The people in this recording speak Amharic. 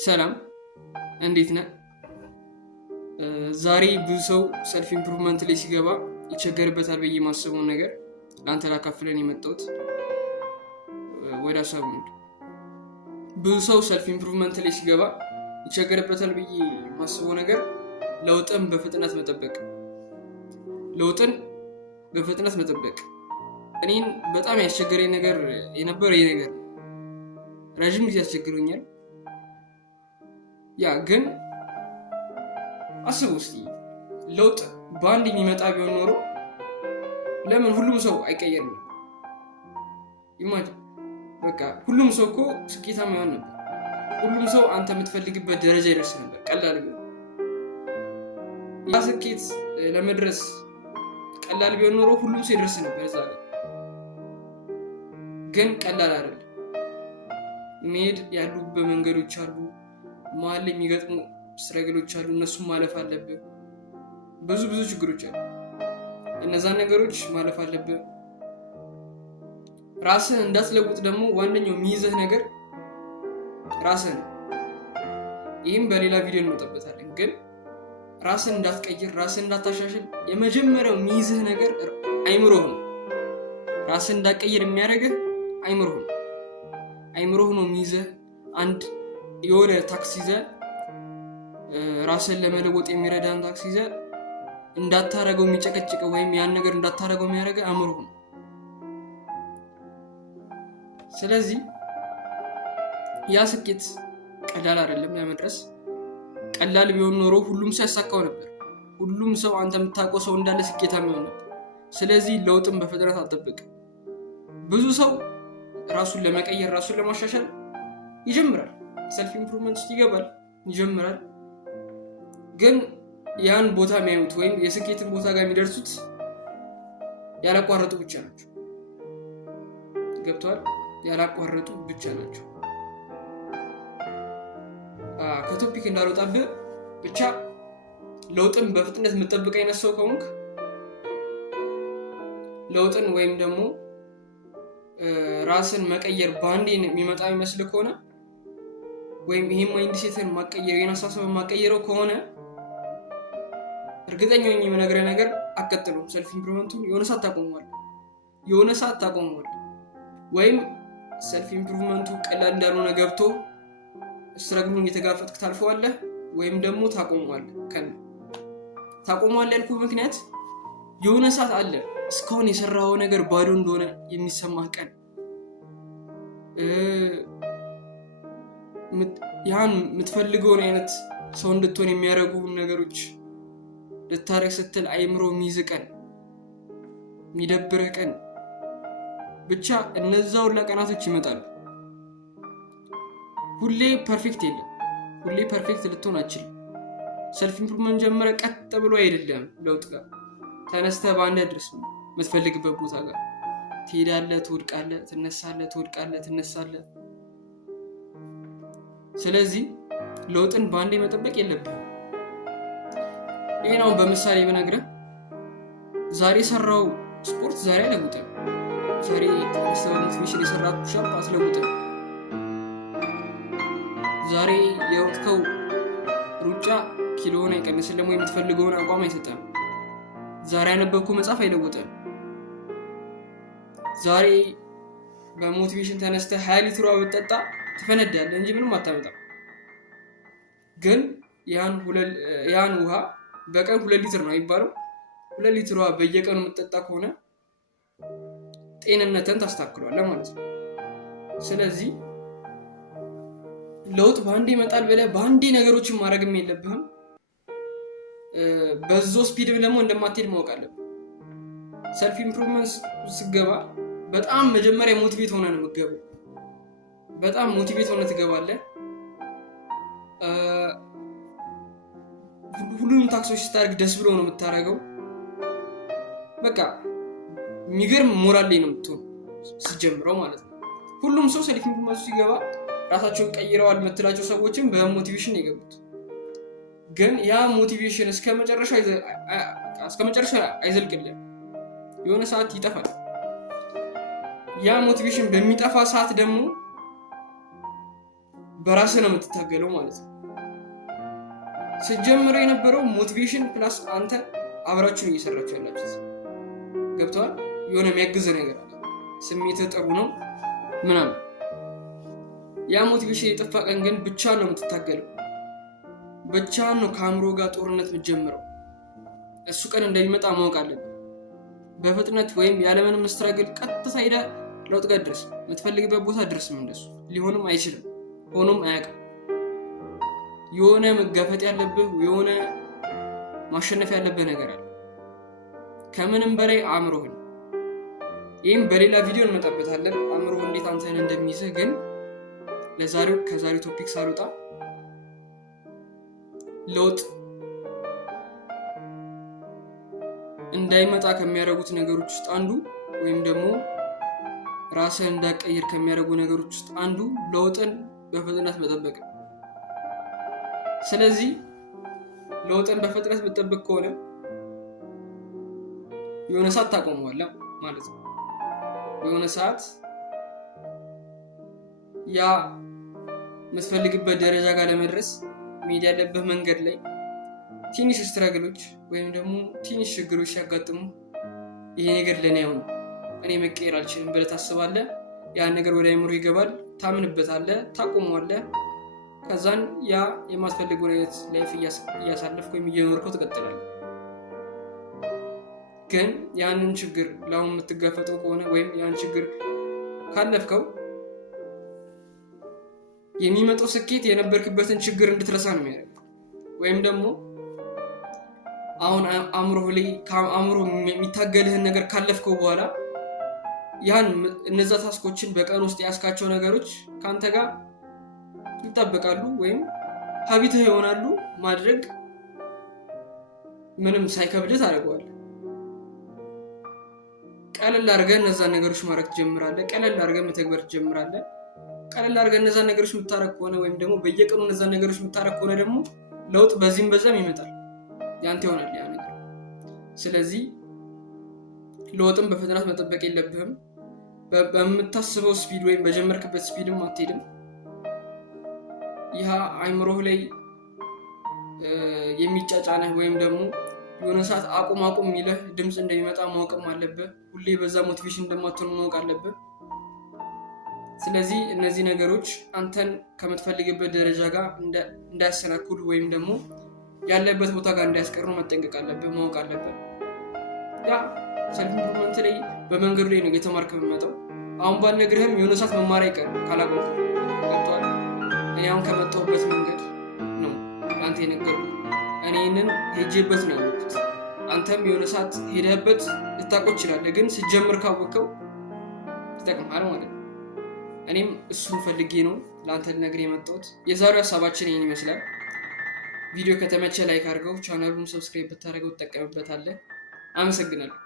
ሰላም እንዴት ነህ? ዛሬ ብዙ ሰው ሰልፍ ኢምፕሩቭመንት ላይ ሲገባ ይቸገርበታል ብዬ የማስበውን ነገር ለአንተ ላካፍለን የመጣሁት ወደ ሀሳቡ ነው። ብዙ ሰው ሰልፍ ኢምፕሩቭመንት ላይ ሲገባ ይቸገርበታል ብዬ የማስበው ነገር ለውጥን በፍጥነት መጠበቅ እኔን በጣም ያስቸገረኝ ነገር የነበረ ይሄ ነገር ረጅም ጊዜ ያስቸግሮኛል። ግን አስቡ እስቲ ለውጥ በአንድ የሚመጣ ቢሆን ኖሮ ለምን ሁሉም ሰው አይቀየርም? ኢማጂን በቃ ሁሉም ሰው እኮ ስኬታማ ይሆን ነበር። ሁሉም ሰው አንተ የምትፈልግበት ደረጃ ይደርስ ነበር። ቀላል ቢሆን ያ ስኬት ለመድረስ ቀላል ቢሆን ኖሮ ሁሉም ሰው ይደርስ ነበር እዛ ጋር። ግን ቀላል አይደለም። መሄድ ያሉበት መንገዶች አሉ። መሀል ላይ የሚገጥሙ ስትረግሎች አሉ። እነሱም ማለፍ አለብህ። ብዙ ችግሮች አሉ። እነዛን ነገሮች ማለፍ አለብህ። ራስህን እንዳትለውጥ ደግሞ ዋነኛው የሚይዝህ ነገር ራስህ ነው። ይህም በሌላ ቪዲዮ እንመጣበታለን። ግን ራስህን እንዳትቀይር፣ ራስህን እንዳታሻሽል የመጀመሪያው የሚይዝህ ነገር አይምሮህ ነው። ራስህን እንዳትቀይር የሚያደርግህ አይምሮህ ነው የሚይዝህ። አንድ የሆነ ታክስ ይዘህ ራስን ለመለወጥ የሚረዳን ታክስ ይዘህ እንዳታረገው የሚጨቀጭቀው ወይም ያን ነገር እንዳታረገው የሚያደርገው አእምሮህ ነው። ስለዚህ ያ ስኬት ቀላል አይደለም ለመድረስ። ቀላል ቢሆን ኖሮ ሁሉም ሰው ያሳካው ነበር። ሁሉም ሰው አንተ የምታውቀው ሰው እንዳለ ስኬታማ ይሆን ነበር። ስለዚህ ለውጥን በፍጥነት አትጠብቅ። ብዙ ሰው ራሱን ለመቀየር ራሱን ለማሻሻል ይጀምራል። ሰልፍ ኢምፕሩቭመንት ውስጥ ይጀምራል። ግን ያን ቦታ የሚያዩት ወይም የስኬትን ቦታ ጋር የሚደርሱት ያላቋረጡ ብቻ ናቸው። ገብተዋል? ያላቋረጡ ብቻ ናቸው። ከቶፒክ እንዳልወጣብህ ብቻ ለውጥን በፍጥነት የምጠብቅ አይነት ሰው ከሆንክ ለውጥን ወይም ደግሞ ራስን መቀየር በአንዴ የሚመጣ የሚመስል ከሆነ ወይም ይሄ ማይንድሴትን ማቀየር የነሳሰበን ማቀየረው ከሆነ እርግጠኛ ነኝ የምነግርህ ነገር አትቀጥለውም። ሰልፍ ኢምፕሩቭመንቱን የሆነ ሰዓት ታቆመዋለህ። ወይም ሰልፍ ኢምፕሩቭመንቱ ቀላል እንዳልሆነ ገብቶ ስትረግሉን እየተጋፈጥክ ታልፈዋለህ፣ ወይም ደግሞ ታቆመዋለህ ያልኩህ ምክንያት የሆነ ሰዓት አለ እስካሁን የሰራው ነገር ባዶ እንደሆነ የሚሰማህ ቀን፣ ያን የምትፈልገውን አይነት ሰው እንድትሆን የሚያደርጉ ነገሮች ልታረግ ስትል አይምሮ የሚይዝ ቀን፣ የሚደብርህ ቀን፣ ብቻ እነዛ ሁላ ቀናቶች ይመጣሉ። ሁሌ ፐርፌክት የለም። ሁሌ ፐርፌክት ልትሆን አትችልም። ሰልፍ ኢምፕሩቭመንት ጀምረህ ቀጥ ብሎ አይደለም ለውጥ ጋር ተነስተህ በአንድ አድርስ የምትፈልግበት ቦታ ጋር ትሄዳለህ፣ ትወድቃለህ፣ ትነሳለህ። ስለዚህ ለውጥን በአንዴ መጠበቅ የለብህም። ይሄን አሁን በምሳሌ ብነግርህ ዛሬ የሰራው ስፖርት ዛሬ አይለውጥም። ዛሬ ሞቲቬሽን የሰራት ፑሻፕ አትለውጥም። ዛሬ የወጥከው ሩጫ ኪሎን አይቀንስልም ወይ የምትፈልገውን አቋም አይሰጥም። ዛሬ ያነበብኩ መጽሐፍ አይለውጥም። ዛሬ በሞቲቬሽን ተነስተህ 20 ሊትር ውሃ ብትጠጣ ትፈነዳለህ እንጂ ምንም አታመጣም። ግን ያን ውሃ በቀን 2 ሊትር ነው የሚባለው። 2 ሊትር ውሃ በየቀኑ የምትጠጣ ከሆነ ጤንነትን ታስተካክላለህ ማለት ነው። ስለዚህ ለውጥ በአንዴ ይመጣል ብለህ በአንዴ ነገሮችን ማድረግም የለብህም። በዛው ስፒድ ደግሞ እንደማትሄድ ማወቅ አለብህ። ሰልፍ ኢምፕሩቭመንት ስትገባ በጣም መጀመሪያ ሞቲቬት ሆነህ ነው የምትገባው። በጣም ሞቲቬት ሆነህ ትገባለህ። ሁሉንም ታክሶች ስታደርግ ደስ ብሎ ነው የምታደርገው። በቃ የሚገርም ሞራል ላይ ነው የምትሆን ስትጀምረው ማለት ነው። ሁሉም ሰው ሰልፍ ኢምፕሩቭመንት ሲገባ ራሳቸውን ቀይረዋል የምትላቸው ሰዎችን በሞቲቬሽን የገቡት። ግን ያ ሞቲቬሽን እስከ መጨረሻ አይዘልቅልም። የሆነ ሰዓት ይጠፋል። ያ ሞቲቬሽን በሚጠፋ ሰዓት ደግሞ በራስህ ነው የምትታገለው ማለት ነው። ስትጀምር የነበረው ሞቲቬሽን ፕላስ አንተ አብራችሁ እየሰራችሁ ያላችሁት ገብተዋል። የሆነ የሚያግዝ ነገር አለ፣ ስሜትህ ጥሩ ነው ምናምን። ያ ሞቲቬሽን የጠፋ ቀን ግን ብቻ ነው የምትታገለው፣ ብቻ ነው ከአእምሮ ጋር ጦርነት የምትጀምረው። እሱ ቀን እንደሚመጣ ማወቅ አለብን። በፍጥነት ወይም ያለምንም ስትራግል ቀጥታ ሄዳ ለውጥ ጋር ድረስ የምትፈልግበት ቦታ ድረስም እንደሱ ሊሆንም አይችልም፣ ሆኖም አያውቅም። የሆነ መጋፈጥ ያለብህ የሆነ ማሸነፍ ያለብህ ነገር አለ፣ ከምንም በላይ አእምሮህን። ይህም በሌላ ቪዲዮ እንመጣበታለን፣ አእምሮህ እንዴት አንተን እንደሚይዝህ። ግን ለዛሬው ከዛሬው ቶፒክ ሳልወጣ ለውጥ እንዳይመጣ ከሚያደርጉት ነገሮች ውስጥ አንዱ ወይም ደግሞ ራስህን እንዳትቀይር ከሚያደርጉ ነገሮች ውስጥ አንዱ ለውጥን በፍጥነት መጠበቅ። ስለዚህ ለውጥን በፍጥነት መጠበቅ ከሆነ የሆነ ሰዓት ታቆመዋለህ ማለት ነው። የሆነ ሰዓት ያ የምትፈልግበት ደረጃ ጋር ለመድረስ መሄድ ያለብህ መንገድ ላይ ትንሽ ስትራግሎች ወይም ደግሞ ትንሽ ችግሮች ሲያጋጥሙ ይሄ ነገር ለኔ አይሆንም፣ እኔ መቀየር አልችልም ብለህ ታስባለህ። ያን ነገር ወደ አእምሮ ይገባል፣ ታምንበታለህ፣ ታቆመዋለህ። ከዛን ያ የማትፈልገው አይነት ላይፍ እያሳለፍክ ወይም እየኖርከው ትቀጥላለህ። ግን ያንን ችግር ለአሁን የምትጋፈጠው ከሆነ ወይም ያን ችግር ካለፍከው የሚመጣው ስኬት የነበርክበትን ችግር እንድትረሳ ነው የሚያደርገው። ወይም ደግሞ አሁን አእምሮ የሚታገልህን ነገር ካለፍከው በኋላ ያን እነዛ ታስኮችን በቀን ውስጥ ያስካቸው ነገሮች ከአንተ ጋር ይጣበቃሉ ወይም ሀቢትህ ይሆናሉ። ማድረግ ምንም ሳይከብድህ ታደርገዋለህ። ቀለል አድርገህ እነዛን ነገሮች ማድረግ ትጀምራለህ። ቀለል አድርገህ መተግበር ትጀምራለህ። ቀለል አድርገህ እነዛን ነገሮች የምታረግ ከሆነ ወይም ደግሞ በየቀኑ እነዛን ነገሮች የምታረግ ከሆነ ደግሞ ለውጥ በዚህም በዛም ይመጣል፣ ያንተ ይሆናል ያ ነገር። ስለዚህ ለውጥም በፍጥነት መጠበቅ የለብህም። በምታስበው ስፒድ ወይም በጀመርክበት ስፒድም አትሄድም። ይህ አእምሮህ ላይ የሚጫጫነህ ወይም ደግሞ የሆነ ሰዓት አቁም የሚልህ ድምፅ እንደሚመጣ ማወቅም አለብህ። ሁሌ በዛ ሞቲቬሽን እንደማትሆን ማወቅ አለብህ። ስለዚህ እነዚህ ነገሮች አንተን ከምትፈልግበት ደረጃ ጋር እንዳያሰናክሉ ወይም ደግሞ ያለበት ቦታ ጋር እንዳያስቀሩ መጠንቀቅ አለብህ፣ ማወቅ አለብህ። ያ ሰልፍ ኢምፕሩቭመንት ላይ በመንገዱ ላይ ነው እየተማርክ የምመጣው። አሁን ባልነግርህም የሆነ ሰዓት መማር አይቀርም ካላቆምክ። ገብቶሃል? እኔ አሁን ከመጣሁበት መንገድ ነው አንተ የነገርኩህ። እኔ ይህንን ሄጄበት ነው ያወቅሁት። አንተም የሆነ ሰዓት ሄደህበት ልታውቀው ትችላለህ፣ ግን ስትጀምር ካወቅከው ይጠቅምሃል ማለት ነው። እኔም እሱን ፈልጌ ነው ለአንተ ልነግርህ የመጣሁት። የዛሬው ሀሳባችን ይህን ይመስላል። ቪዲዮ ከተመቸ ላይክ አድርገው፣ ቻናሉን ሰብስክራይብ ብታደርገው ትጠቀምበታለህ። አመሰግናለሁ።